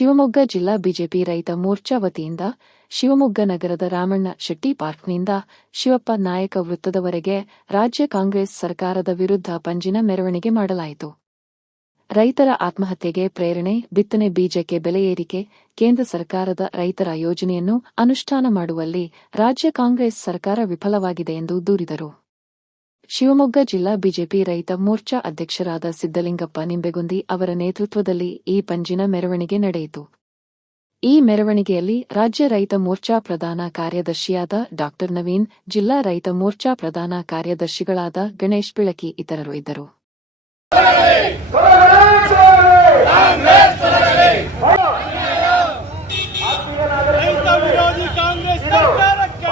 ಶಿವಮೊಗ್ಗ ಜಿಲ್ಲಾ ಬಿಜೆಪಿ ರೈತ ಮೋರ್ಚಾ ವತಿಯಿಂದ ಶಿವಮೊಗ್ಗ ನಗರದ ರಾಮಣ್ಣ ಶೆಟ್ಟಿ ಪಾರ್ಕ್ನಿಂದ ಶಿವಪ್ಪ ನಾಯಕ ವೃತ್ತದವರೆಗೆ ರಾಜ್ಯ ಕಾಂಗ್ರೆಸ್ ಸರ್ಕಾರದ ವಿರುದ್ಧ ಪಂಜಿನ ಮೆರವಣಿಗೆ ಮಾಡಲಾಯಿತು. ರೈತರ ಆತ್ಮಹತ್ಯೆಗೆ ಪ್ರೇರಣೆ, ಬಿತ್ತನೆ ಬೀಜಕ್ಕೆ ಬೆಲೆ ಏರಿಕೆ, ಕೇಂದ್ರ ಸರ್ಕಾರದ ರೈತರ ಯೋಜನೆಯನ್ನು ಅನುಷ್ಠಾನ ಮಾಡುವಲ್ಲಿ ರಾಜ್ಯ ಕಾಂಗ್ರೆಸ್ ಸರ್ಕಾರ ವಿಫಲವಾಗಿದೆ ಎಂದು ದೂರಿದರು. ಶಿವಮೊಗ್ಗ ಜಿಲ್ಲಾ ಬಿಜೆಪಿ ರೈತ ಮೋರ್ಚಾ ಅಧ್ಯಕ್ಷರಾದ ಸಿದ್ದಲಿಂಗಪ್ಪ ನಿಂಬೆಗುಂದಿ ಅವರ ನೇತೃತ್ವದಲ್ಲಿ ಈ ಪಂಜಿನ ಮೆರವಣಿಗೆ ನಡೆಯಿತು. ಈ ಮೆರವಣಿಗೆಯಲ್ಲಿ ರಾಜ್ಯ ರೈತ ಮೋರ್ಚಾ ಪ್ರಧಾನ ಕಾರ್ಯದರ್ಶಿಯಾದ ಡಾ. ನವೀನ್, ಜಿಲ್ಲಾ ರೈತ ಮೋರ್ಚಾ ಪ್ರಧಾನ ಕಾರ್ಯದರ್ಶಿಗಳಾದ ಗಣೇಶ್ ಬಿಳಕಿ ಇತರರು ಇದ್ದರು ರೈತ ವಿರೋಧಿ ಕಾಂಗ್ರೆಸ್ ಸರ್ಕಾರಕ್ಕೆ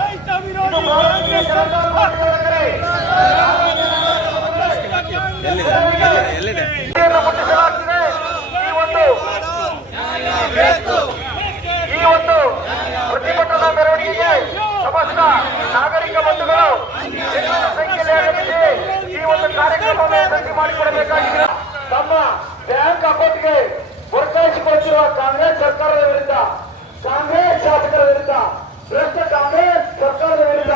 ರೈತ ವಿರೋಧಿ ಕಾಂಗ್ರೆಸ್ ಸರ್ಕಾರಕ್ಕೆ ಎಲ್ಲಿದೆ? ನೀತಿಯನ್ನು ಮುಟ್ಟಿಸಲಾಗ್ತಿದೆ ಈ ಒಂದು ಈ ಒಂದು ಪ್ರತಿಭಟನಾ ಮೆರವಣಿಗೆಗೆ ಸಮಸ್ತ ನಾಗರಿಕ ಬಂಧುಗಳು ಹೆಚ್ಚಿನ ಸಂಖ್ಯೆಯಲ್ಲಿ ಆಗಮಿಸಿ ಈ ಒಂದು ಕಾರ್ಯಕ್ರಮವನ್ನು ಯಶಸ್ವಿ ಮಾಡಿಕೊಡಬೇಕಾಗಿದೆ ತಮ್ಮ ಬ್ಯಾಂಕ್ ಅಕೌಂಟ್ಗೆ ವರ್ಗಾಯಿಸಿಕೊಳ್ಳುತ್ತಿರುವ ಕಾಂಗ್ರೆಸ್ ಸರ್ಕಾರದ ವಿರುದ್ಧ ಕಾಂಗ್ರೆಸ್ ಶಾಸಕರ ವಿರುದ್ಧ ಭ್ರಷ್ಟ ಕಾಂಗ್ರೆಸ್ ಸರ್ಕಾರದ ವಿರುದ್ಧ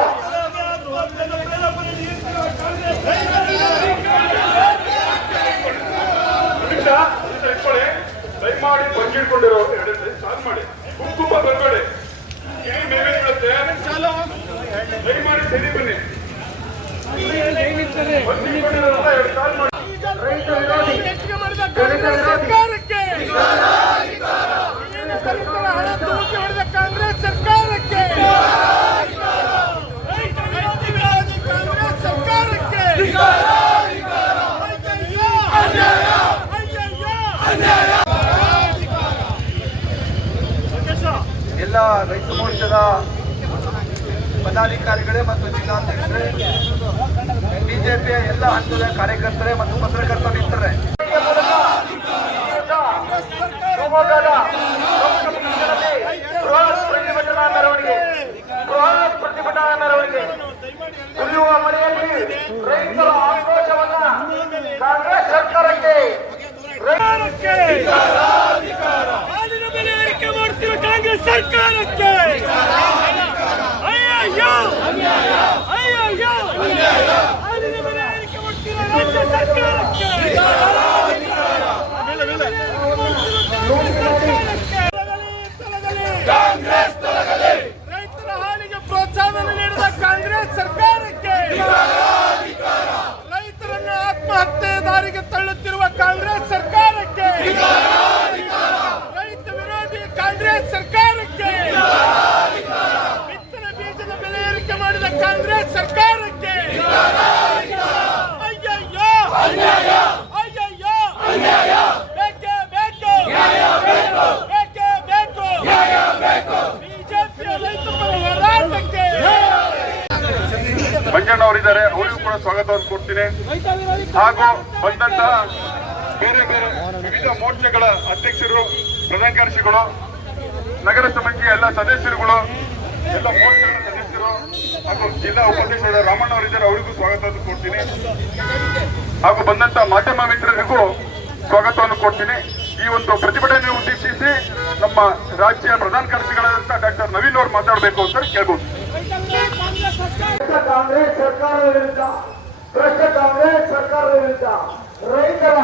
ನಿಮಿಷ ಇಟ್ಕೊಳ್ಳಿ. ದಯಮಾಡಿ ಬಂದಿಟ್ಕೊಂಡಿರೋ ಎರಡು ಸಾಲ್ ಮಾಡಿ. ಕುಂಕುಮ ಬರಬೇಡಿ. ಕೈ ಮೇಲೆ ಬೀಳುತ್ತೆ? ದಯಮಾಡಿ ಸರಿ ಬನ್ನಿ. ಬಂದಿಟ್ಕೊಂಡಿರೋರೆಲ್ಲ ಎರಡು ಸಾಲ್ ಮಾಡಿ. ರೈತ ವಿರೋಧಿ ಹೆಚ್ಚಿಗೆ ಮಾಡಿದ ಕಾಂಗ್ರೆಸ್ ಸರ್ಕಾರಕ್ಕೆ ಏನು ದಲಿತರ ಹಣ ದೋಚಿ ಹೊಡೆದ ಕಾಂಗ್ರೆಸ್ ಸರ್ಕಾರಕ್ಕೆ ರೈತ ವಿರೋಧಿ ವಿರೋಧಿ ಕಾಂಗ್ರೆಸ್ ಸರ್ಕಾರಕ್ಕೆ ಎಲ್ಲ ರೈತ ಮೋರ್ಚಾದ ಪದಾಧಿಕಾರಿಗಳೇ ಮತ್ತು ಜಿಲ್ಲಾಧ್ಯಕ್ಷರೇ ಬಿಜೆಪಿಯ ಎಲ್ಲ ಹಂತದ ಕಾರ್ಯಕರ್ತರೇ ಮತ್ತು ಪತ್ರಕರ್ತರು ನಿಂತರೆ ಶಿವಮೊಗ್ಗದ ಬೃಹತ್ ಪ್ರತಿಭಟನಾ ಮೆರವಣಿಗೆ ಬೃಹತ್ ಪ್ರತಿಭಟನಾ ಮೆರವಣಿಗೆ ಸುರಿಯುವ ಮಳೆಯಲ್ಲಿ ರೈತರ ಆಕ್ರೋಶವನ್ನ ಕಾಂಗ್ರೆಸ್ ಸರ್ಕಾರಕ್ಕೆ ಸರ್ಕಾರಕ್ಕೆ ಹಾಲಿನ ಬೆಲೆ ಏರಿಕೆ ಮಾಡ್ತಿರೋ ಕಾಂಗ್ರೆಸ್ ಸರ್ಕಾರಕ್ಕೆ ಅಯ್ಯಯ್ಯೋ ಅಯ್ಯಯ್ಯೋ ಹಾಲಿನ ಬೆಲೆ ಏರಿಕೆ ಮಾಡ್ತಿರೋ ರಾಜ್ಯ ಸರ್ಕಾರಕ್ಕೆ ಕಾಂಗ್ರೆಸ್ ರೈತರ ಹಾಲಿಗೆ ಪ್ರೋತ್ಸಾಹವನ್ನು ನೀಡಿದ ಕಾಂಗ್ರೆಸ್ ಸರ್ಕಾರಕ್ಕೆ ರೈತರನ್ನ ಆತ್ಮಹತ್ಯೆ ದಾರಿಗೆ ತಳ್ಳುತ್ತಿರುವ ಕಾಂಗ್ರೆಸ್ ಸರ್ಕಾರಕ್ಕೆ ರೈತ ವಿರೋಧಿ ಕಾಂಗ್ರೆಸ್ ಸರ್ಕಾರಕ್ಕೆ ಬಿತ್ತನೆ ಬೀಜದ ಬೆಲೆ ಏರಿಕೆ ಮಾಡಿದ ಕಾಂಗ್ರೆಸ್ ಸರ್ಕಾರಕ್ಕೆ. ಬೇಕೇ ಬೇಕು. ಬೇಕೇ ಬೇಕು. ರೈತ ಪರ ಹೋರಾಟಕ್ಕೆ. ಮಂಜಣ್ಣ ಅವರಿದ್ದಾರೆ ಅವರಿಗೂ ಕೂಡ ಸ್ವಾಗತವನ್ನು ಕೊಡ್ತೀನಿ. ಹಾಗೂ ಬಂದಂತಹ ಬೇರೆ ಬೇರೆ ವಿವಿಧ ಮೋರ್ಚಾಗಳ ಅಧ್ಯಕ್ಷರು, ಪ್ರಧಾನ ಕಾರ್ಯದರ್ಶಿಗಳು, ನಗರ ಸಮಿತಿಯ ಎಲ್ಲ ಸದಸ್ಯರುಗಳು, ಎಲ್ಲ ಮೋರ್ಚಾಗಳ ಸದಸ್ಯರು ಹಾಗೂ ಜಿಲ್ಲಾ ಉಪಾಧ್ಯಕ್ಷರು ರಾಮಣ್ಣ ಅವರಿದ್ದಾರೆ ಅವರಿಗೂ ಸ್ವಾಗತವನ್ನು ಕೊಡ್ತೀನಿ. ಹಾಗೂ ಬಂದಂತ ಮಾಧ್ಯಮ ಮಿತ್ರರಿಗೂ ಸ್ವಾಗತವನ್ನು ಕೊಡ್ತೀನಿ. ಈ ಒಂದು ಪ್ರತಿಭಟನೆ ಉದ್ದೇಶಿಸಿ ನಮ್ಮ ರಾಜ್ಯ ಪ್ರಧಾನ ಕಾರ್ಯದರ್ಶಿಗಳಾದಂತ ಡಾಕ್ಟರ್ ನವೀನ್ ಅವರು ಮಾತಾಡಬೇಕು ಅಂತ ಕೇಳ್ಬೋದು. ಕಾಂಗ್ರೆಸ್ ಸರ್ಕಾರದ ವಿರುದ್ಧ ಕಾಂಗ್ರೆಸ್ ಸರ್ಕಾರದ ವಿರುದ್ಧ ರೈತರ